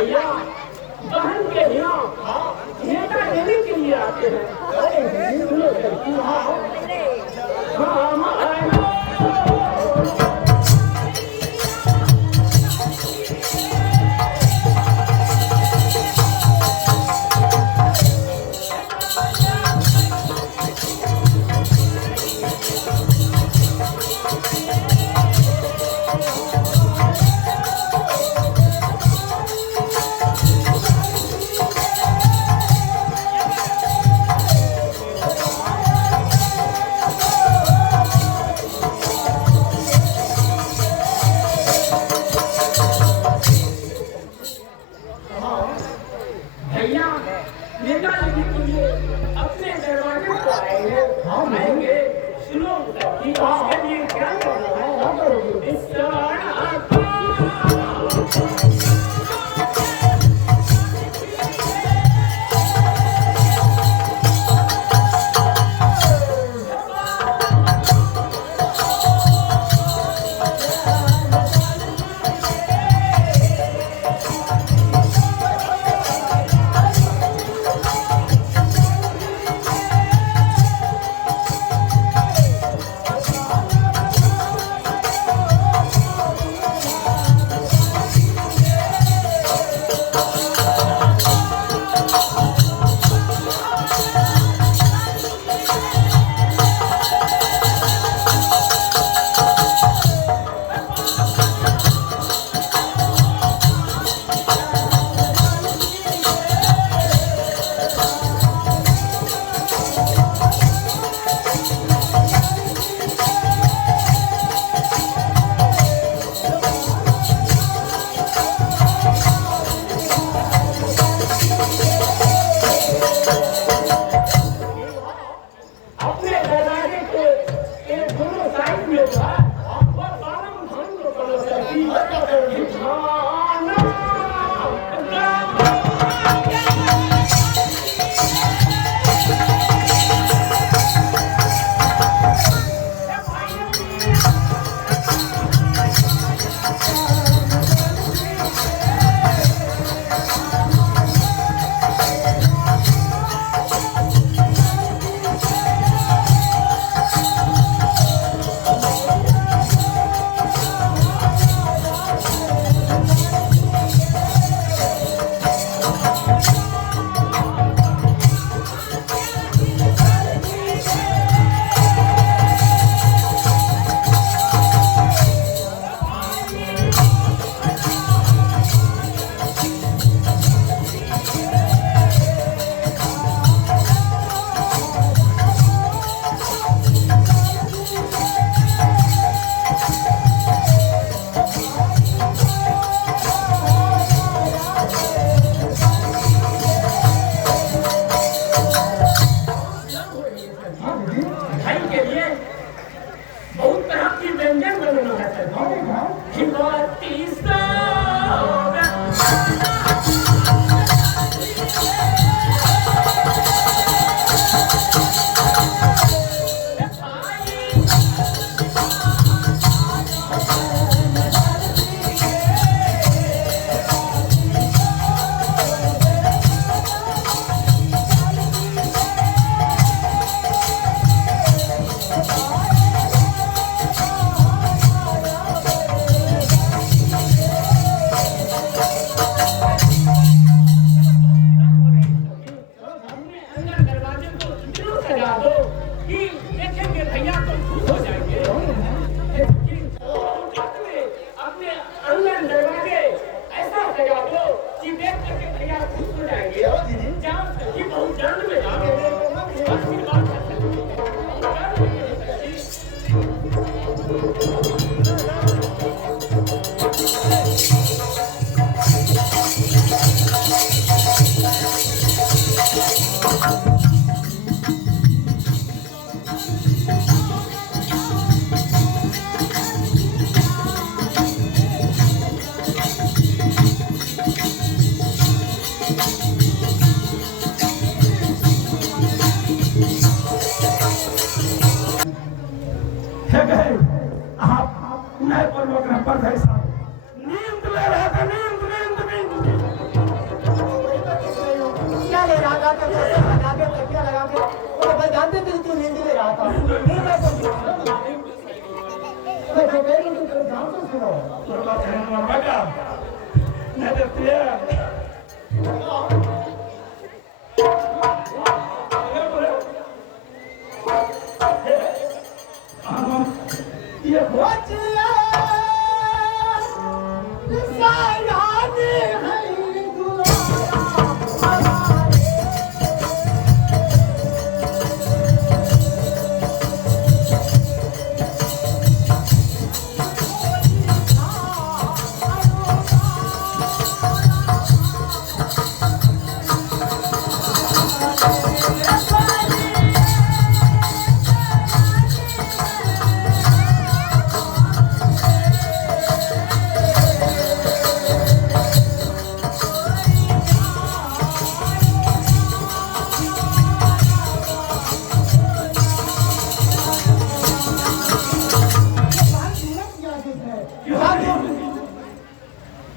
भैया बहन के यहाँ नेता देने के लिए आते हैं। अरे सुनो लड़की, हम आए भैया नेता लेने के लिए अपने दरवाजे को आए हैं। हम आएंगे। सुनो लड़की, इसके लिए क्या करना है? इस तू नींद ले रहा था फिर मैं तो गए तो ध्यान से सुनो तो बात है ना बेटा मैं तो तेरा ये बचिया सायाने है दुलारा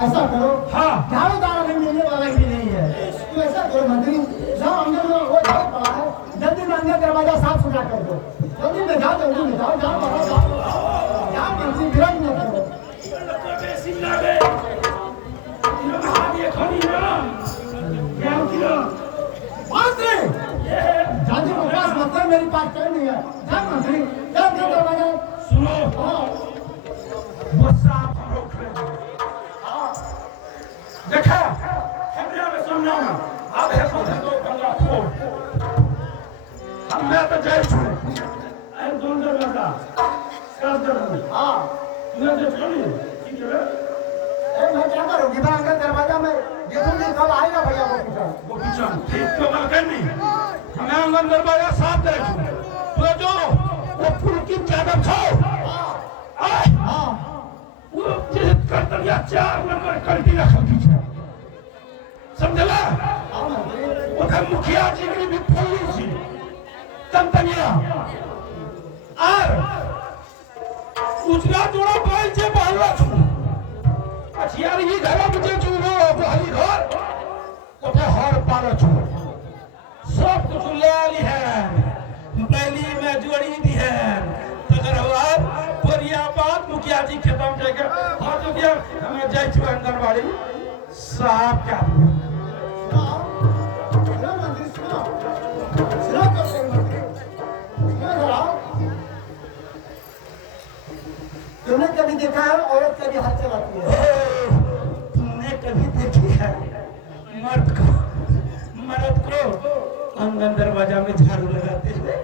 ऐसा करो हाँ झाड़ू दाना भी मिलने वाला ही नहीं है तो ऐसा करो मंत्री जाओ अंदर में वो झाड़ू पड़ा है जल्दी में अंदर दरवाजा साफ सुथरा कर दो जल्दी में जाओ जाओ जाओ मंत्री विलंब न करो मंत्री जाने को पास मतलब मेरी बात कर नहीं है जाओ मंत्री जाओ दरवाजा सुनो हाँ गुस्सा रोक ले देखा हमने में सुनना अब है तो बंदा खोल हम मैं तो जाए छू आई दोन लगा सब दर हाँ तूने जो छोड़ी ठीक है मैं क्या करूँगी मैं अंदर दरवाजा में देखूंगी कब आएगा भैया वो वो पीछा ठीक तो बात करनी हमें अंदर दरवाजा साफ रखो तो जो वो फुलकी चादर छो हाँ वो जैसे करतरिया 4 नंबर करती रखल पीछे समझला हाँ मंत्री उधर मुखिया जी की भी फुल्ली थी तंतनिया और उजला जोड़ा बैल से बहला छू अछियार ये घर मुझे चूनो बहली घर उठे हर पाल छू सब कुछ ले ली है बैली में जोड़ी दी है तकर बाद फरियाबाद मुखिया जी खत्म जाकर हाथ हो गया हमें जाई छू अंदर बाड़ी साफ क्या सुनो मंत्री सुनो सुनो कब से मंत्री सुनो जरा तुमने कभी देखा है औरत कभी हाथ चलाती है तुमने कभी देखी है मर्द को आंगन दरवाजा में झाड़ू लगाते हुए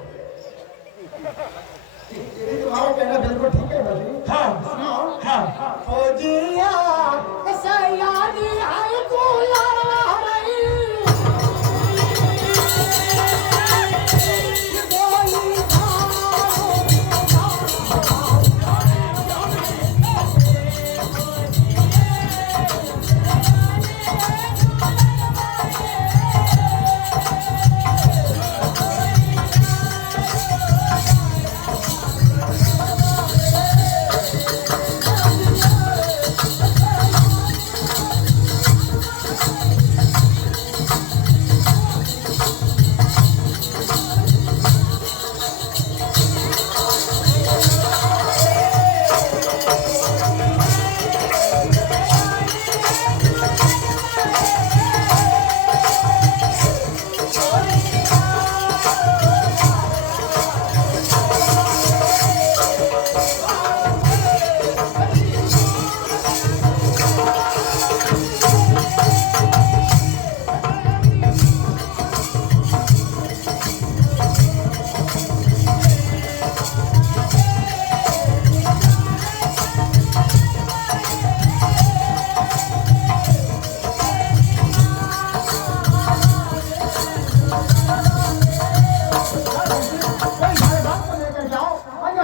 ये तुम्हारा कहना बिल्कुल ठीक है मंत्री हाँ सुनो हाँ फौजिया सयानी है दुलारा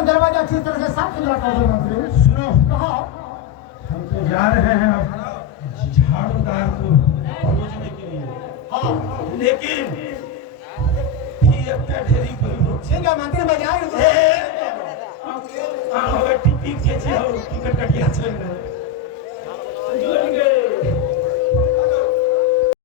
दरवाजा अच्छी तरह से साफ सुथरा कर दो मंत्री सुनो कहा हम तो जा रहे हैं अब झाड़ूदार को खोजने के लिए हाँ लेकिन फिर अपना ढेरी पर ठीक है मंत्री मैं जाएंगे टिकट कैसे हो टिकट कटिया चल रहे